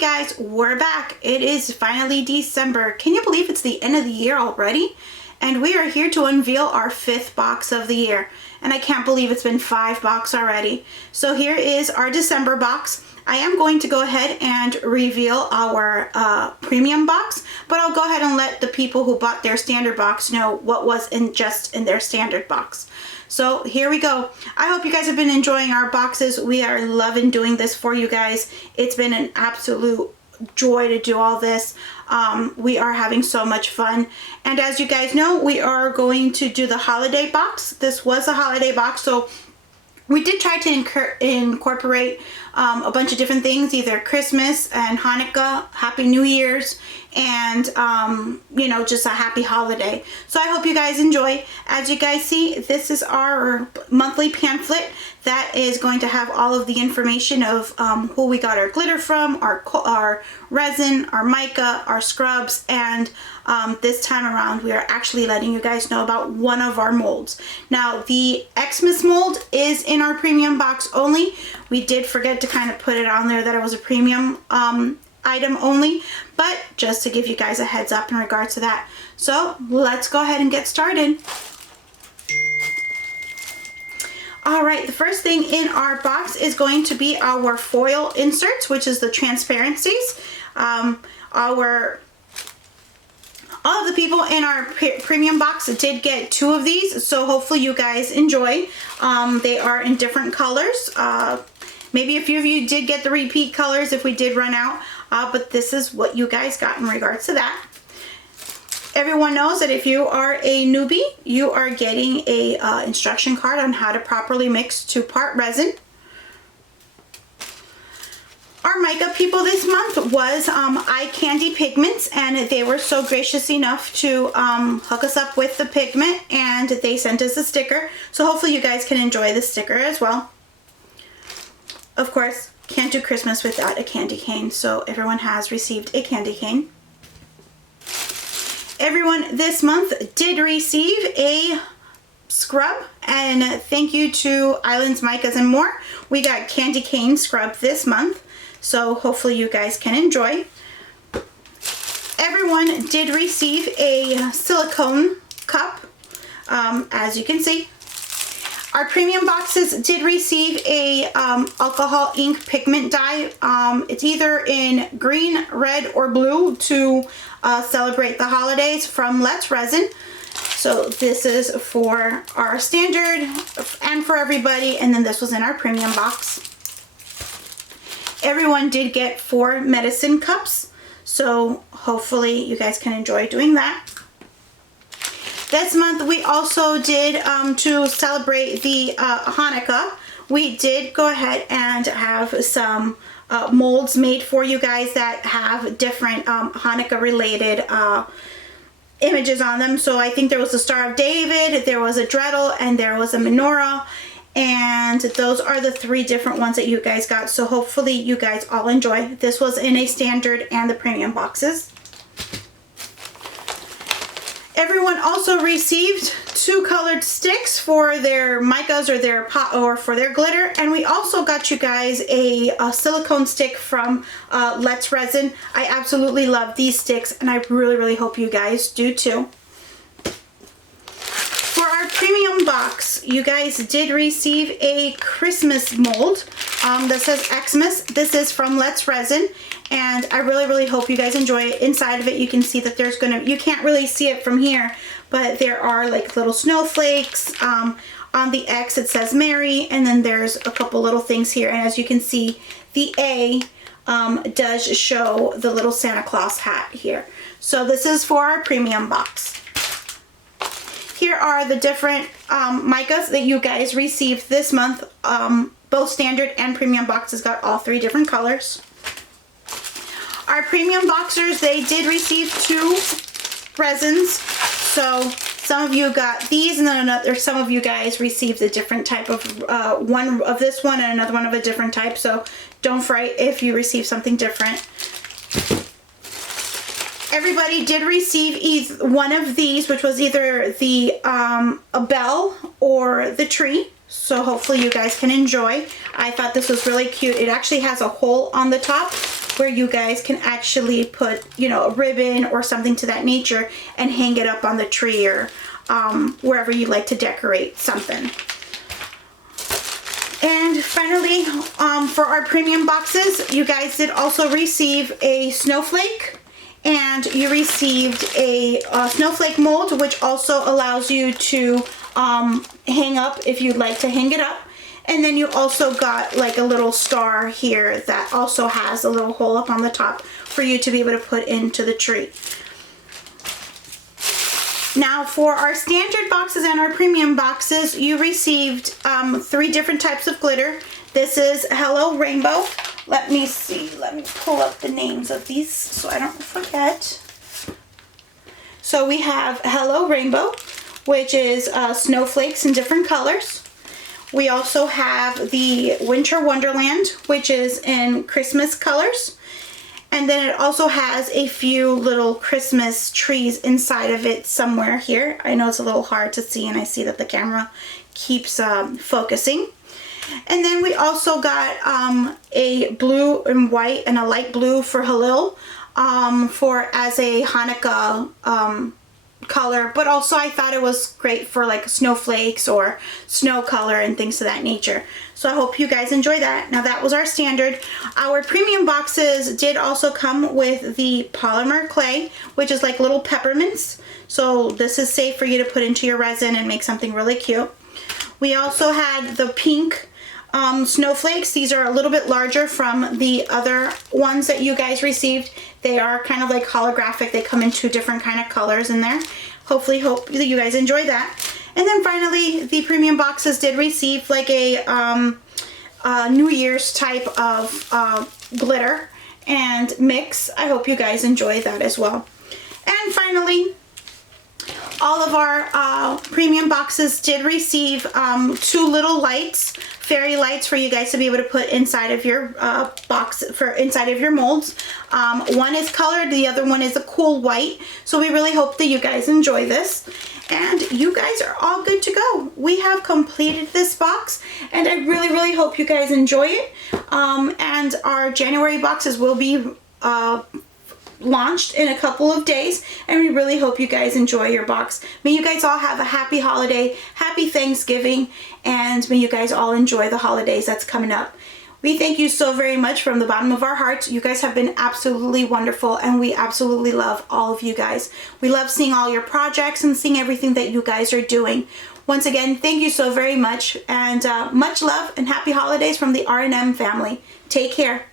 Hey guys, we're back. It is finally December. Can you believe it's the end of the year already? And we are here to unveil our 5th box of the year. And I can't believe it's been 5 boxes already. So here is our December box. I am going to go ahead and reveal our premium box, but I'll go ahead and let the people who bought their standard box know what was just in their standard box. So here we go. I hope you guys have been enjoying our boxes. We are loving doing this for you guys. It's been an absolute joy to do all this. We are having so much fun. And as you guys know, we are going to do the holiday box. This was a holiday box, so we did try to incorporate a bunch of different things, either Christmas and Hanukkah, Happy New Year's, and you know, just a happy holiday. So I hope you guys enjoy. As you guys see, this is our monthly pamphlet that is going to have all of the information of who we got our glitter from, our resin, our mica, our scrubs, and this time around we are actually letting you guys know about one of our molds. Now the Xmas mold is in our premium box only. We did forget to kind of put it on there that it was a premium item only, but just to give you guys a heads up in regards to that. So let's go ahead and get started. All right, the first thing in our box is going to be our foil inserts, which is the transparencies. All of the people in our premium box did get 2 of these, so hopefully you guys enjoy. They are in different colors. Maybe a few of you did get the repeat colors if we did run out, but this is what you guys got in regards to that. Everyone knows that if you are a newbie, you are getting a instruction card on how to properly mix 2-part resin. Our mica people this month was Eye Candy Pigments, and they were so gracious enough to hook us up with the pigment, and they sent us a sticker. So hopefully you guys can enjoy the sticker as well. Of course, can't do Christmas without a candy cane, so everyone has received a candy cane. Everyone this month did receive a scrub, and thank you to Islands, Micas, and More. We got candy cane scrub this month, so hopefully you guys can enjoy. Everyone did receive a silicone cup, as you can see. Our premium boxes did receive a alcohol ink pigment dye. It's either in green, red, or blue to celebrate the holidays from Let's Resin. So this is for our standard and for everybody, and then this was in our premium box. Everyone did get 4 medicine cups, so hopefully you guys can enjoy doing that. This month we also did, to celebrate the Hanukkah, we did go ahead and have some molds made for you guys that have different Hanukkah related images on them. So I think there was the Star of David, there was a dreidel, and there was a menorah. And those are the 3 different ones that you guys got. So hopefully you guys all enjoy. This was in a standard and the premium boxes. Everyone also received 2 colored sticks for their micas or for their glitter, and we also got you guys a silicone stick from Let's Resin. I absolutely love these sticks, and I really hope you guys do too. For our premium box, you guys did receive a Christmas mold that says Xmas. This is from Let's Resin, and I really hope you guys enjoy it. Inside of it, you can see that there's you can't really see it from here, but there are like little snowflakes. On the X it says Merry, and then there's a couple little things here, and as you can see, the A does show the little Santa Claus hat here. So this is for our premium box. Here are the different micas that you guys received this month. Both standard and premium boxes got all 3 different colors. Our premium boxers, they did receive 2 resins. So some of you got these, and then some of you guys received a different type of one of this one and another one of a different type. So don't fright if you receive something different. Everybody did receive one of these, which was either the a bell or the tree. So hopefully you guys can enjoy. I thought this was really cute. It actually has a hole on the top where you guys can actually put, you know, a ribbon or something to that nature and hang it up on the tree or wherever you like to decorate something. And finally, for our premium boxes, you guys did also receive a snowflake, and you received a snowflake mold, which also allows you to hang up if you'd like to hang it up. And then you also got like a little star here that also has a little hole up on the top for you to be able to put into the tree. Now for our standard boxes and our premium boxes, you received 3 different types of glitter. This is Hello Rainbow. Let me see, let me pull up the names of these so I don't forget. So we have Hello Rainbow, which is snowflakes in different colors. We also have the Winter Wonderland, which is in Christmas colors. And then it also has a few little Christmas trees inside of it somewhere here. I know it's a little hard to see, and I see that the camera keeps focusing. And then we also got a blue and white and a light blue for Halil for as a Hanukkah color, but also I thought it was great for like snowflakes or snow color and things of that nature. So I hope you guys enjoy that. Now that was our standard. Our premium boxes did also come with the polymer clay, which is like little peppermints. So this is safe for you to put into your resin and make something really cute. We also had the pink snowflakes. These are a little bit larger from the other ones that you guys received. They are kind of like holographic. They come in 2 different kind of colors in there. Hopefully, hope that you guys enjoy that. And then finally, the premium boxes did receive like a New Year's type of glitter and mix. I hope you guys enjoy that as well. And finally, all of our premium boxes did receive 2 little lights, fairy lights, for you guys to be able to put inside of your box, for inside of your molds. One is colored, the other one is a cool white. So we really hope that you guys enjoy this. And you guys are all good to go. We have completed this box, and I really hope you guys enjoy it. And our January boxes will be launched in a couple of days, and we really hope you guys enjoy your box. May you guys all have a happy holiday, happy Thanksgiving, and may you guys all enjoy the holidays that's coming up. We thank you so very much from the bottom of our hearts. You guys have been absolutely wonderful, and we absolutely love all of you guys. We love seeing all your projects and seeing everything that you guys are doing. Once again, thank you so very much, and much love and happy holidays from the R&M family. Take care.